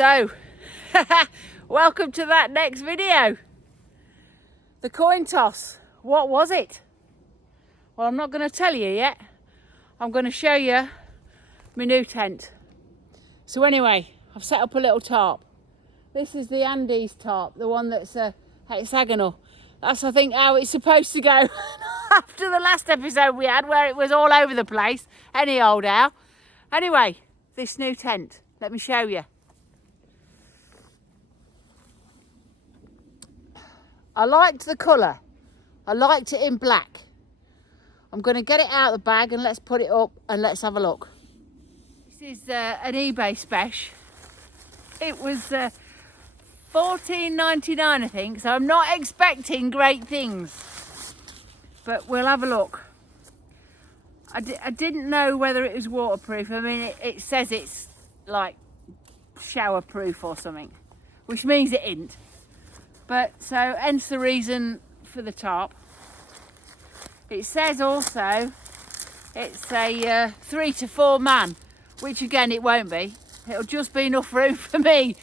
So, welcome to that next video. The coin toss. What was it? Well, I'm not going to tell you yet. I'm going to show you my new tent. So anyway, I've set up a little tarp. This is the Andes tarp, the one that's hexagonal. That's, I think, how it's supposed to go. After the last episode we had where it was all over the place, any old how. Anyway, this new tent, let me show you. I liked the colour. I liked it in black. I'm going to get it out of the bag and let's put it up and let's have a look. This is an eBay special. It was $14.99 I think, so I'm not expecting great things. But we'll have a look. I didn't know whether it was waterproof. I mean, it says it's like showerproof or something, which means it isn't. But so hence the reason for the tarp. It says also it's a 3 to 4 man, which again it won't be. It'll just be enough room for me.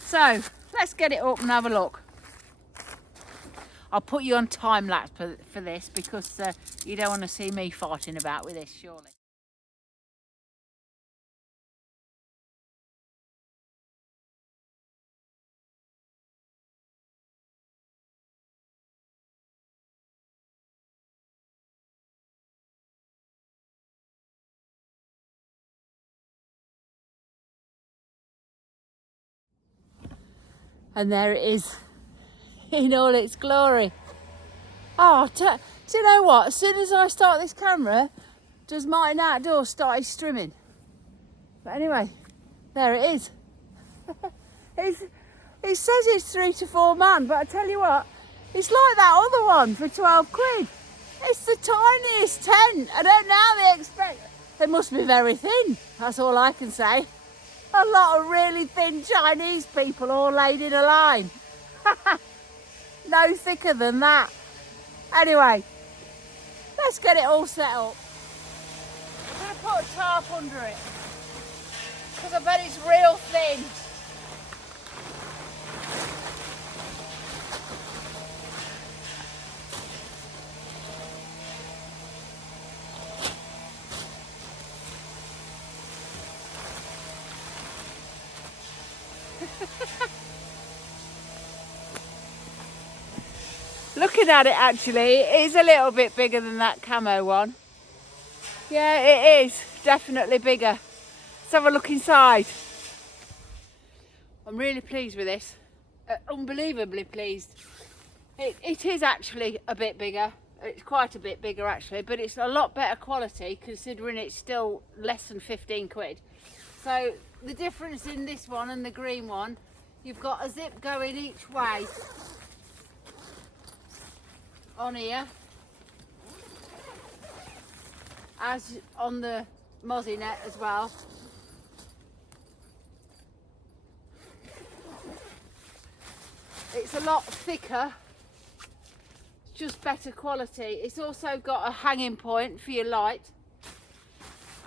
So let's get it up and have a look. I'll put you on time lapse for this because you don't want to see me fighting about with this, surely. And there it is in all its glory. Oh, do you know what? As soon as I start this camera, does Martin Outdoors start his strimming. But anyway, there it is. It says it's 3 to 4 man, but I tell you what, it's like that other one for 12 quid. It's the tiniest tent. I don't know how they expect. They must be very thin. That's all I can say. A lot of really thin Chinese people all laid in a line. No thicker than that. Anyway, let's get it all set up. I'm going to put a tarp under it because I bet it's real thin. Looking at it, actually, it is a little bit bigger than that camo one. Yeah, it is definitely bigger. Let's have a look inside. I'm really pleased with this. Unbelievably pleased. It is actually a bit bigger. It's quite a bit bigger actually, but it's a lot better quality considering it's still less than 15 quid. So the difference in this one and the green one, you've got a zip going each way on here, as on the mozzie net as well. It's a lot thicker, it's just better quality. It's also got a hanging point for your light,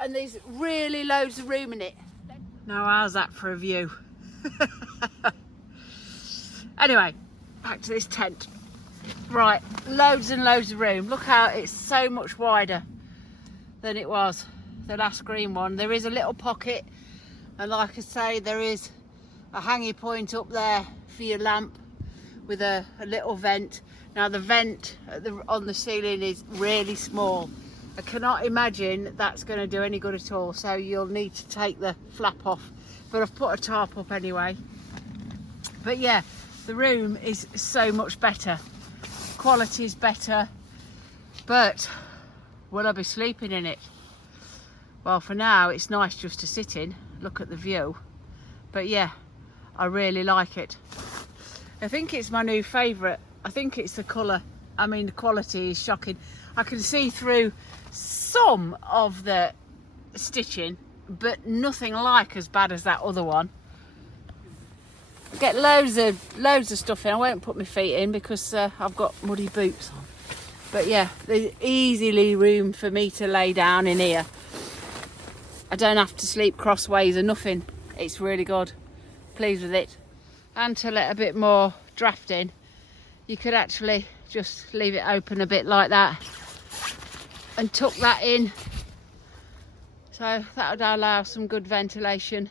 and there's really loads of room in it. Now how's that for a view? Anyway, back to this tent. Right, loads and loads of room. Look how it's so much wider than it was the last green one. There is a little pocket, and like I say, there is a hanging point up there for your lamp with a little vent. Now the vent on the ceiling is really small. I cannot imagine that's going to do any good at all, so you'll need to take the flap off, but I've put a tarp up anyway. But yeah, the room is so much better. Quality is better, but will I be sleeping in it? Well, for now it's nice just to sit in, look at the view, but yeah, I really like it. I think it's my new favourite. I think it's the colour. I mean, the quality is shocking. I can see through some of the stitching, but nothing like as bad as that other one. Get loads of stuff in. I won't put my feet in because I've got muddy boots on. But yeah, there's easily room for me to lay down in here. I don't have to sleep crossways or nothing. it's really good. Pleased with it. And to let a bit more draft in, you could actually just leave it open a bit like that and tuck that in, so that would allow some good ventilation.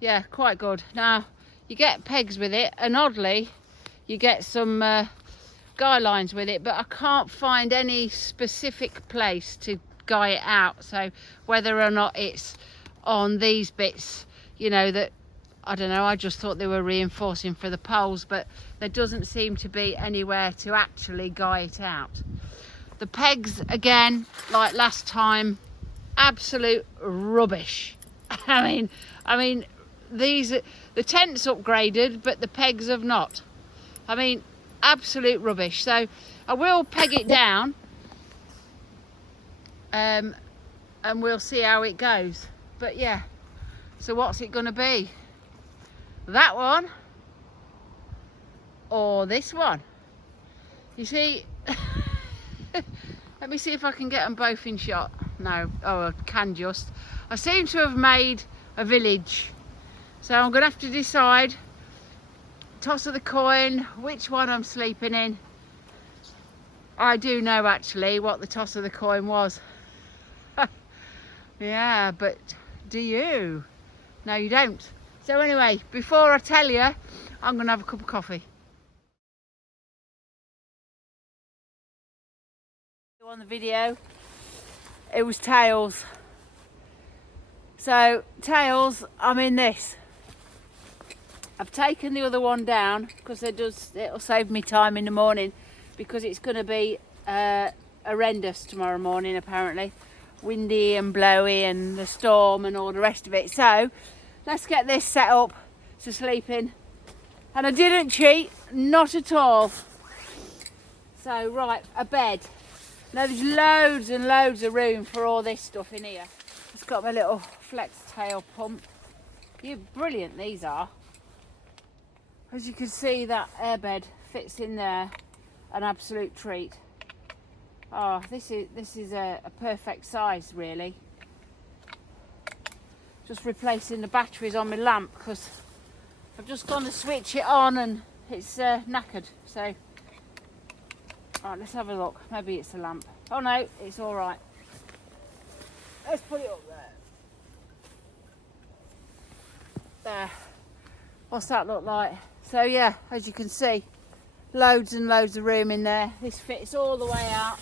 Yeah, quite good. Now you get pegs with it, and oddly you get some guy lines with it, but I can't find any specific place to guy it out. So whether or not it's on these bits, you know, that I don't know, I just thought they were reinforcing for the poles, but there doesn't seem to be anywhere to actually guy it out. The pegs, again, like last time, absolute rubbish. I mean the tent's upgraded, but the pegs have not. I mean, absolute rubbish. So I will peg it down, and we'll see how it goes. But yeah, so what's it gonna be? That one or this one? You see, let me see if I can get them both in shot. No, oh, I can just. I seem to have made a village, so I'm gonna have to decide, toss of the coin, which one I'm sleeping in. I do know actually what the toss of the coin was. Yeah, but do you? No, you don't. So anyway, before I tell you, I'm gonna have a cup of coffee. On the video, it was tails. So tails, I'm in this. I've taken the other one down because it'll save me time in the morning, because it's going to be horrendous tomorrow morning apparently, windy and blowy and the storm and all the rest of it. So let's get this set up to sleep in. And I didn't cheat, not at all. So right, a bed. Now there's loads and loads of room for all this stuff in here. It's got my little flex tail pump. Brilliant these are. As you can see, that airbed fits in there, an absolute treat. Oh, this is a perfect size really. Just replacing the batteries on my lamp because I've just gone to switch it on and it's knackered. So right, let's have a look. Maybe it's a lamp. Oh no, it's all right. Let's put it up there. There. What's that look like? So yeah, as you can see, loads and loads of room in there. This fits all the way out.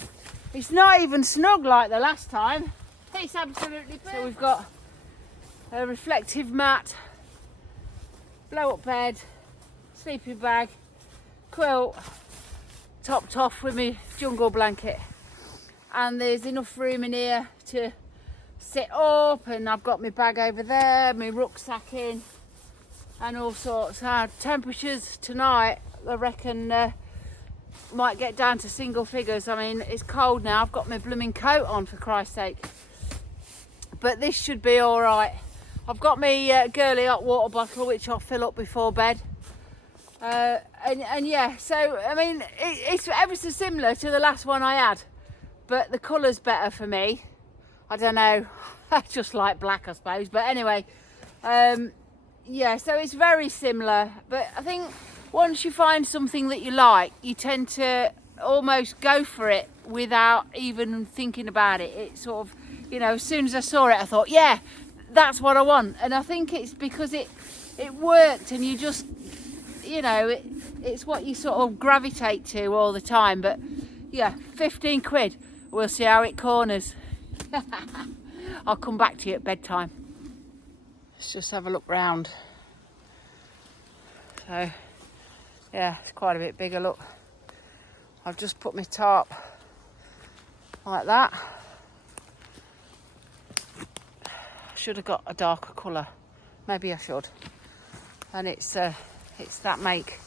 It's not even snug like the last time. It's absolutely perfect. So we've got a reflective mat, blow up bed, sleeping bag, quilt, topped off with my jungle blanket. And there's enough room in here to sit up, and I've got my bag over there, my rucksack in, and all sorts. Temperatures tonight, I reckon, might get down to single figures. I mean, it's cold now. I've got my blooming coat on, for Christ's sake. But this should be all right. I've got my girly hot water bottle, which I'll fill up before bed. And yeah, so I mean, it's ever so similar to the last one I had, but the colour's better for me. I don't know, I just like black, I suppose. But anyway, yeah, so it's very similar. But I think once you find something that you like, you tend to almost go for it without even thinking about it. It sort of, you know, as soon as I saw it, I thought, yeah, that's what I want. And I think it's because it worked, and you just, you know, it's what you sort of gravitate to all the time. But yeah, 15 quid. We'll see how it corners. I'll come back to you at bedtime. Let's just have a look round. So yeah, it's quite a bit bigger. Look, I've just put my tarp like that. Should have got a darker colour. Maybe I should. And it's that make.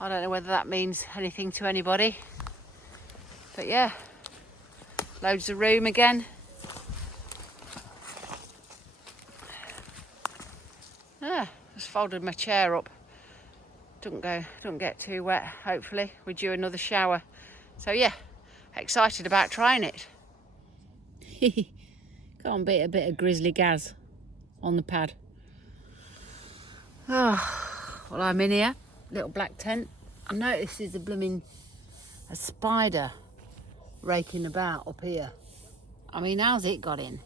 I don't know whether that means anything to anybody, but yeah, loads of room again. Just folded my chair up. Don't get too wet. Hopefully we're due another shower. So yeah, excited about trying it. Can't beat a bit of grizzly gaz on the pad. Oh, well, I'm in here, little black tent. I noticed there's a spider raking about up here. I mean, how's it got in?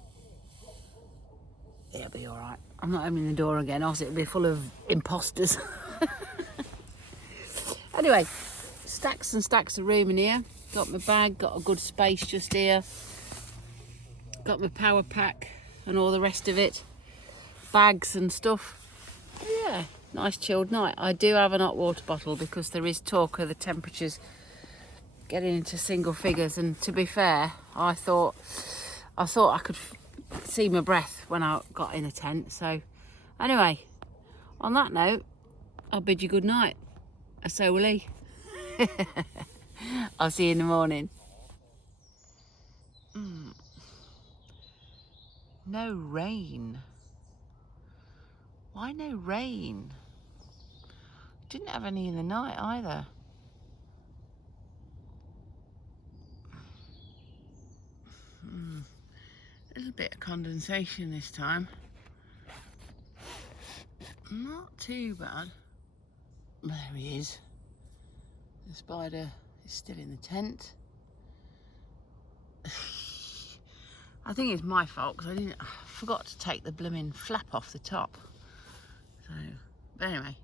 It'll be all right. I'm not opening the door again, else it'll be full of imposters. Anyway, stacks and stacks of room in here. Got my bag, got a good space just here. Got my power pack and all the rest of it. Bags and stuff. Yeah, nice chilled night. I do have an hot water bottle because there is talk of the temperatures getting into single figures, and to be fair, I thought I could see my breath when I got in a tent. So anyway, on that note, I'll bid you good night. So will he. I'll see you in the morning. No rain. Why no rain? Didn't have any in the night either. A little bit of condensation this time. Not too bad. There he is. The spider is still in the tent. I think it's my fault because I forgot to take the blooming flap off the top. So, but anyway,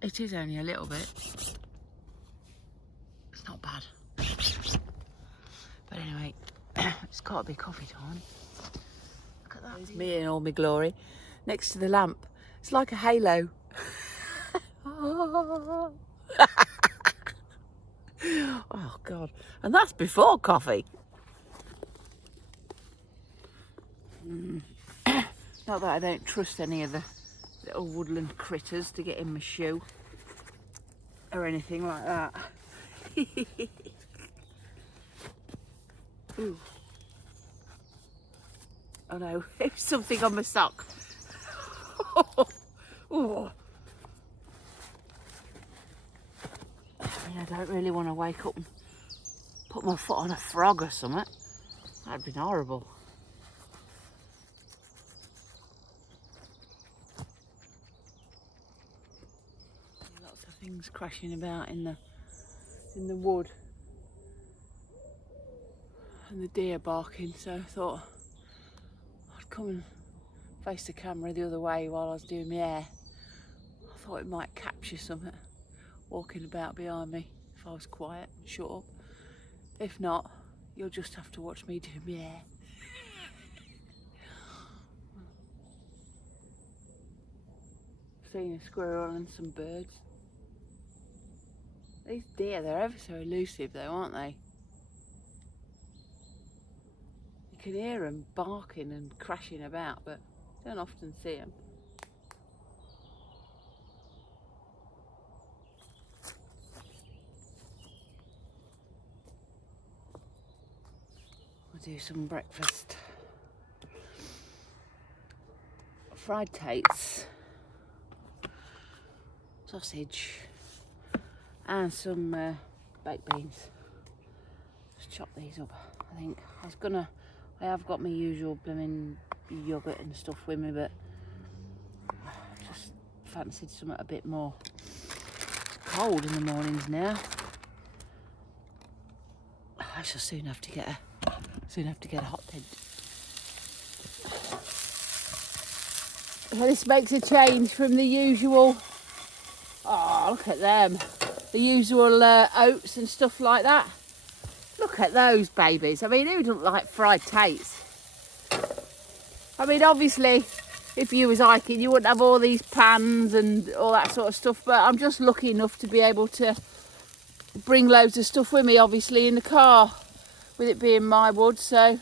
it is only a little bit. It's not bad. But anyway, it's got to be coffee time. Look at that. There's me in all my glory next to the lamp. It's like a halo. Oh God. And that's before coffee. Not that I don't trust any of the little woodland critters to get in my shoe or anything like that. Ooh. Oh no, it was something on my sock. Ooh. I don't really want to wake up and put my foot on a frog or something. That'd been horrible. Lots of things crashing about in the wood, and the deer barking. So I thought I'd come and face the camera the other way while I was doing my hair. I thought it might capture something walking about behind me if I was quiet and shut up. If not, you'll just have to watch me do my hair. Seen a squirrel and some birds. These deer, they're ever so elusive though, aren't they? You can hear them barking and crashing about, but you don't often see them. We'll do some breakfast. Fried tates, sausage, and some baked beans. Just chop these up. I think I have got my usual blooming yoghurt and stuff with me, but I just fancied something a bit more. It's cold in the mornings now. I shall soon have to get a hot tent. This makes a change from the usual. Oh, look at them. The usual oats and stuff like that. Look at those babies. I mean, who doesn't like fried tates? I mean, obviously, if you was hiking, you wouldn't have all these pans and all that sort of stuff. But I'm just lucky enough to be able to bring loads of stuff with me, obviously, in the car, with it being my wood. So,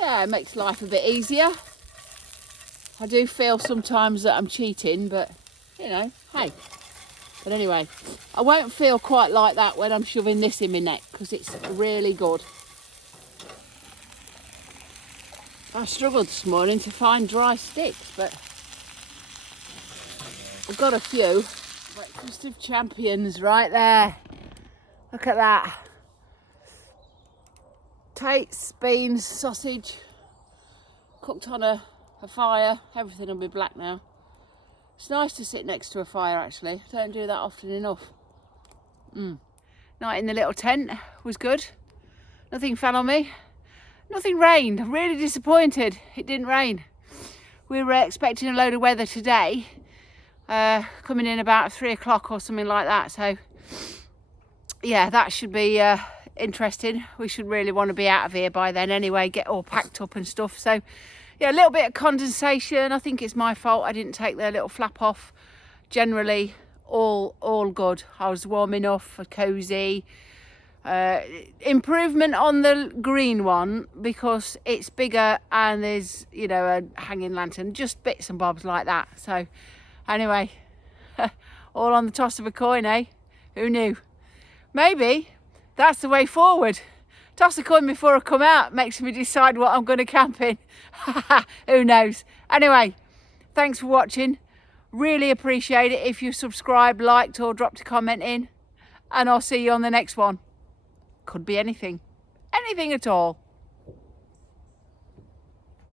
yeah, it makes life a bit easier. I do feel sometimes that I'm cheating, but, you know, hey. But anyway, I won't feel quite like that when I'm shoving this in my neck, because it's really good. I struggled this morning to find dry sticks, but I've got a few. Breakfast of champions right there. Look at that. Tates, beans, sausage, cooked on a fire. Everything will be black now. It's nice to sit next to a fire actually. I don't do that often enough. Night in the little tent was good. Nothing fell on me. Nothing rained. I'm really disappointed it didn't rain. We were expecting a load of weather today, coming in about 3 o'clock or something like that. So yeah, that should be interesting. We should really want to be out of here by then anyway, get all packed up and stuff. So yeah, a little bit of condensation. I think it's my fault I didn't take the little flap off. Generally all good. I was warm enough, cozy. Improvement on the green one because it's bigger and there's, you know, a hanging lantern, just bits and bobs like that. So anyway, all on the toss of a coin, eh? Who knew? Maybe that's the way forward. Toss a coin before I come out makes me decide what I'm going to camp in. Who knows? Anyway, thanks for watching. Really appreciate it if you subscribed, liked or dropped a comment in. And I'll see you on the next one. Could be anything. Anything at all.